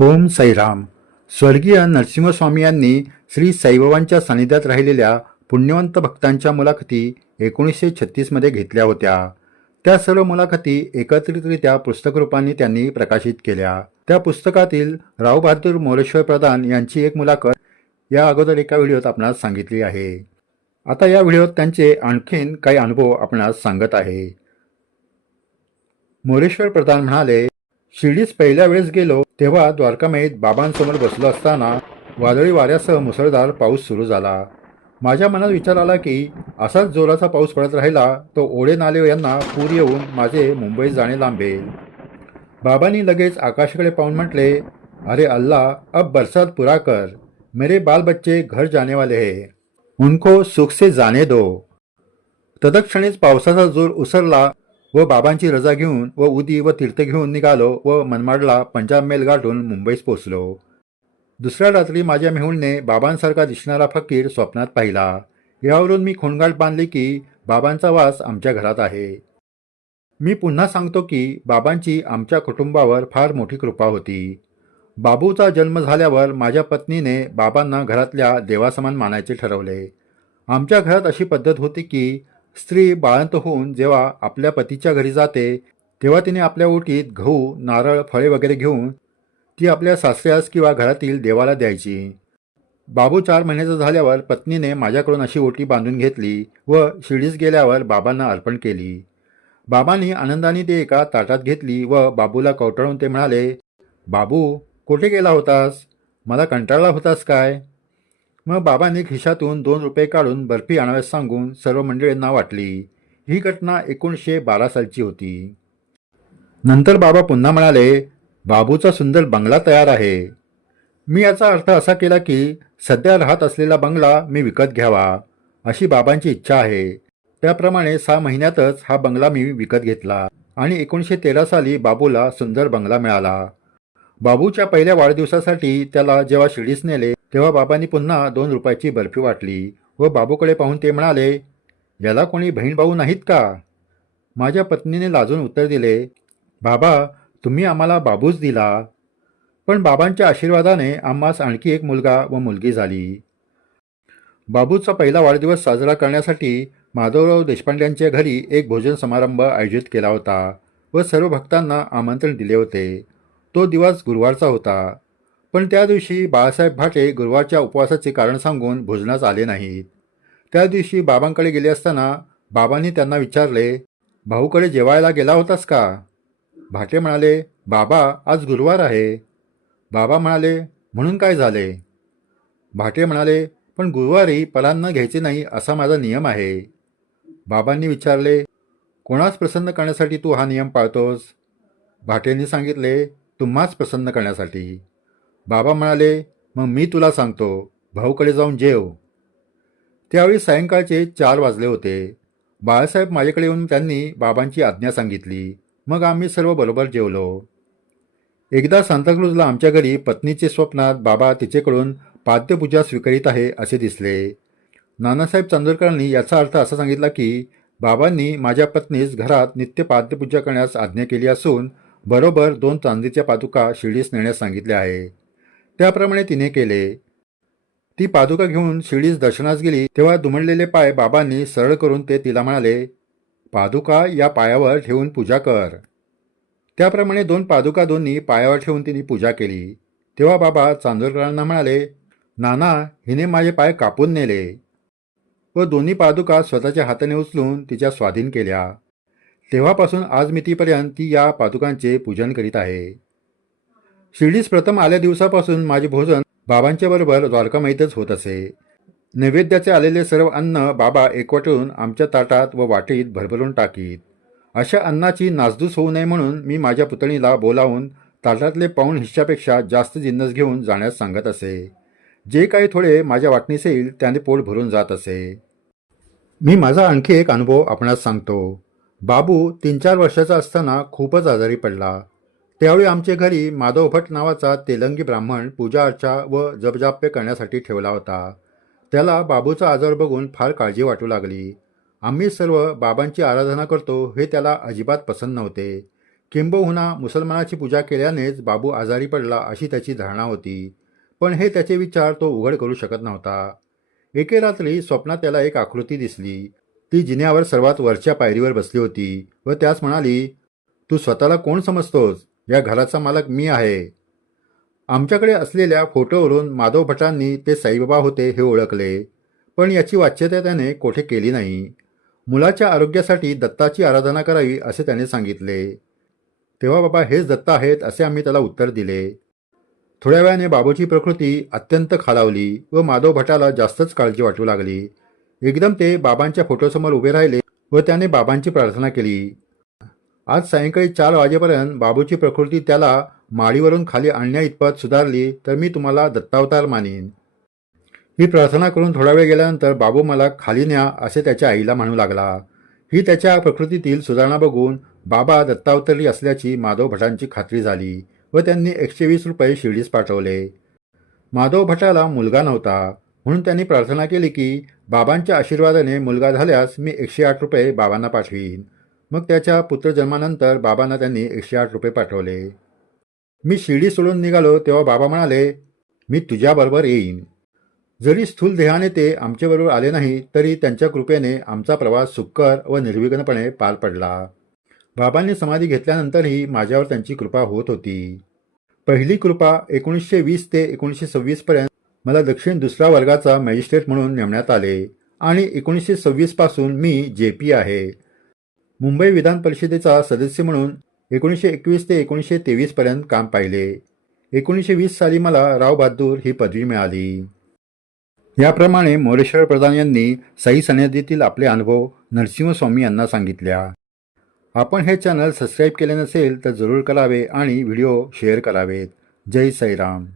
ओम साईराम स्वर्गीय नरसिंहस्वामी यांनी श्री साईबाबांच्या सानिध्यात राहिलेल्या पुण्यवंत भक्तांच्या मुलाखती एकोणीसशे छत्तीसमध्ये घेतल्या होत्या. त्या सर्व मुलाखती एकत्रितरित्या पुस्तकरूपाने त्यांनी प्रकाशित केल्या. त्या पुस्तकातील रावबहादूर मोरेश्वर प्रधान यांची एक मुलाखत या अगोदर एका व्हिडिओत आपणास सांगितली आहे. आता या व्हिडिओत त्यांचे आणखीन काही अनुभव आपणास सांगत आहे. मोरेश्वर प्रधान म्हणाले शिर्डीस पहिल्या वेळेस गेलो तेव्हा द्वारकामेत बाबांसमोर बसलो असताना वादळी वाऱ्यासह मुसळधार पाऊस सुरू झाला. माझ्या मनात विचार आला की असाच जोराचा पाऊस पडत राहिला तो ओढे नाले यांना पूर येऊन माझे मुंबईत जाणे लांबेल बाबांनी लगेच आकाशाकडे पाहून म्हटले अरे अल्लाह अब बरसात पुरा कर. मेरे बाल बच्चे घर जाने वाले है. उनको सुख से जाने दो. तदक्षणीच पावसाचा जोर उसरला व बाबांची रजा घेऊन व उदी व तीर्थ घेऊन निघालो व मनमाडला पंजाब मेल गाठून मुंबईस पोचलो दुसऱ्या रात्री माझ्या मेहुलने बाबांसारखा दिसणारा फकीर स्वप्नात पाहिला. यावरून मी खोंगाट बांधली की बाबांचा वास आमच्या घरात आहे. मी पुन्हा सांगतो की बाबांची आमच्या कुटुंबावर फार मोठी कृपा होती. बाबूचा जन्म झाल्यावर माझ्या पत्नीने बाबांना घरातल्या देवासमान मानायचे ठरवले. आमच्या घरात अशी पद्धत होती की स्त्री बाळंत होऊन जेव्हा आपल्या पतीच्या घरी जाते तेव्हा तिने आपल्या ओटीत गहू नारळ फळे वगैरे घेऊन ती आपल्या सासऱ्यास किंवा घरातील देवाला द्यायची. बाबू चार महिन्याचा झाल्यावर पत्नीने माझ्याकडून अशी ओटी बांधून घेतली व शिर्डीस गेल्यावर बाबांना अर्पण केली. बाबांनी आनंदाने ते एका ताटात घेतली व बाबूला कवटाळून ते म्हणाले बाबू कुठे गेला होतास? मला कंटाळला होतास काय? मग बाबांनी खिशातून दोन रुपये काढून बर्फी आणाव्यास सांगून सर्व मंडळींना वाटली. ही घटना एकोणीसशे बारा सालची होती. नंतर बाबा पुन्हा म्हणाले बाबूचा सुंदर बंगला तयार आहे. मी याचा अर्थ असा केला की सध्या राहत असलेला बंगला मी विकत घ्यावा अशी बाबांची इच्छा आहे. त्याप्रमाणे सहा महिन्यातच हा बंगला मी विकत घेतला आणि एकोणीसशे तेरा साली बाबूला सुंदर बंगला मिळाला. बाबूच्या पहिल्या वाढदिवसासाठी त्याला जेव्हा शिडीस नेले तेव्हा बाबांनी पुन्हा दोन रुपयाची बर्फी वाटली व बाबूकडे पाहून ते म्हणाले याला कोणी बहीण भाऊ नाहीत का? माझ्या पत्नीने लाजून उत्तर दिले बाबा तुम्ही आम्हाला बाबूच दिला. पण बाबांच्या आशीर्वादाने आम्हास आणखी एक मुलगा व मुलगी झाली. बाबूचा पहिला वाढदिवस साजरा करण्यासाठी माधवराव देशपांड्यांच्या घरी एक भोजन समारंभ आयोजित केला होता व सर्व भक्तांना आमंत्रण दिले होते. तो दिवस गुरुवारचा होता. पण त्या दिवशी बाळासाहेब भाटे गुरुवारच्या उपवासाचे कारण सांगून भोजनास आले नाहीत. त्या दिवशी बाबांकडे गेले असताना बाबांनी त्यांना विचारले भाऊकडे जेवायला गेला होतास का? भाटे म्हणाले बाबा आज गुरुवार आहे. बाबा म्हणाले म्हणून काय झाले? भाटे म्हणाले पण गुरुवारी पलान्न घ्यायचे नाही असा माझा नियम आहे. बाबांनी विचारले कोणास प्रसन्न करण्यासाठी तू हा नियम पाळतोस? भाटेंनी सांगितले तुम्हाच प्रसन्न करण्यासाठी. बाबा म्हणाले मग मी तुला सांगतो भाऊकडे जाऊन जेव. त्यावेळी सायंकाळचे चार वाजले होते. बाळासाहेब माझ्याकडे येऊन त्यांनी बाबांची आज्ञा सांगितली. मग आम्ही सर्व बरोबर जेवलो. एकदा सांताक्रूजला आमच्या घरी पत्नीचे स्वप्नात बाबा तिचेकडून पाद्यपूजा स्वीकारित आहे असे दिसले. नानासाहेब चांदोरकरांनी याचा अर्थ असा सांगितला की बाबांनी माझ्या पत्नीस घरात नित्य पाद्यपूजा करण्यास आज्ञा केली असून बरोबर दोन चांदीच्या पादुका शिर्डीस नेण्यास सांगितल्या आहे. त्याप्रमाणे तिने केले. ती पादुका घेऊन शिडीस दर्शनास गेली तेव्हा दुमडलेले पाय बाबांनी सरळ करून ते तिला म्हणाले पादुका या पायावर ठेवून पूजा कर. त्याप्रमाणे दोन पादुका दोन्ही पायावर ठेवून तिने पूजा केली. तेव्हा बाबा चांदोरकरांना म्हणाले नाना हिने माझे पाय कापून नेले. व दोन्ही पादुका स्वतःच्या हाताने उचलून तिच्या स्वाधीन केल्या. तेव्हापासून आज मितीपर्यंत ती या पादुकांचे पूजन करीत आहे. शिर्डीस प्रथम आल्या दिवसापासून माझे भोजन बाबांच्या बरोबर द्वारकामाईतच होत असे. नैवेद्याचे आलेले सर्व अन्न बाबा एकवटून आमच्या ताटात व वाटीत भरभरून टाकीत. अशा अन्नाची नासधूस होऊ नये म्हणून मी माझ्या पुतणीला बोलावून ताटातले पाऊण हिश्श्यापेक्षा जास्त जिन्नस घेऊन जाण्यास सांगत असे. जे काही थोडे माझ्या वाटणीस येईल त्याने पोट भरून जात असे. मी माझा आणखी एक अनुभव आपणास सांगतो. बाबू तीन चार वर्षाचा असताना खूपच आजारी पडला. त्यावेळी आमच्या घरी माधव भट नावाचा तेलंगी ब्राह्मण पूजा अर्चा व जपजाप्य करण्यासाठी ठेवला होता. त्याला बाबूचा आजार बघून फार काळजी वाटू लागली. आम्ही सर्व बाबांची आराधना करतो हे त्याला अजिबात पसंत नव्हते. किंबहुना मुसलमानाची पूजा केल्यानेच बाबू आजारी पडला अशी त्याची धारणा होती. पण हे त्याचे विचार तो उघड करू शकत नव्हता. एके रात्री स्वप्नात त्याला एक आकृती दिसली. ती जिन्यावर सर्वात वरच्या पायरीवर बसली होती व त्यास म्हणाली तू स्वतःला कोण समजतोस? या घराचा मालक मी आहे. आमच्याकडे असलेल्या फोटोवरून माधव भटांनी ते साईबाबा होते हे ओळखले पण याची वाच्यता त्याने कोठे केली नाही. मुलाच्या आरोग्यासाठी दत्ताची आराधना करावी असे त्याने सांगितले. तेव्हा बाबा हेच दत्त आहेत असे आम्ही त्याला उत्तर दिले. थोड्या वेळाने बाबूची प्रकृती अत्यंत खालावली व माधव भटाला जास्तच काळजी वाटू लागली. एकदम ते बाबांच्या फोटोसमोर उभे राहिले व त्याने बाबांची प्रार्थना केली. आज सायंकाळी चार वाजेपर्यंत बाबूची प्रकृती त्याला माळीवरून खाली आणण्या इतपत सुधारली तर मी तुम्हाला दत्तावतार मानेन. ही प्रार्थना करून थोडा वेळ गेल्यानंतर बाबू मला खाली न्या असे त्याच्या आईला म्हणू लागला. ही त्याच्या प्रकृतीतील सुधारणा बघून बाबा दत्तावतरी असल्याची माधव भटांची खात्री झाली व त्यांनी एकशे वीस रुपये शिर्डीस पाठवले. माधव भटाला मुलगा नव्हता. म्हणून त्यांनी प्रार्थना केली की बाबांच्या आशीर्वादाने मुलगा झाल्यास मी एकशे आठ रुपये बाबांना पाठवीन. मग त्याच्या पुत्रजन्मानंतर बाबांना त्यांनी एकशे आठ रुपये पाठवले. मी शिर्डी सोडून निघालो तेव्हा बाबा म्हणाले मी तुझ्याबरोबर येईन. जरी स्थूल देहाने ते आमच्याबरोबर आले नाही तरी त्यांच्या कृपेने आमचा प्रवास सुकर व निर्विघ्नपणे पार पडला. बाबांनी समाधी घेतल्यानंतरही माझ्यावर त्यांची कृपा होत होती. पहिली कृपा एकोणीसशे वीस ते एकोणीसशे सव्वीसपर्यंत मला दक्षिण दुसऱ्या वर्गाचा मॅजिस्ट्रेट म्हणून नेमण्यात आले आणि एकोणीसशे सव्वीसपासून मी जे पी आहे. मुंबई विधान परिषदेचा सदस्य म्हणून एकोणीसशे एकवीस ते एकोणीसशे तेवीसपर्यंत काम पाहिले. एकोणीसशे वीस साली मला राव बहादूर ही पदवी मिळाली. याप्रमाणे मोरेश्वर प्रधान यांनी साई सन्निधीतील आपले अनुभव नरसिंहस्वामी यांना सांगितल्या. आपण हे चॅनल सबस्क्राईब केले नसेल तर जरूर करावे आणि व्हिडिओ शेअर करावेत. जय साईराम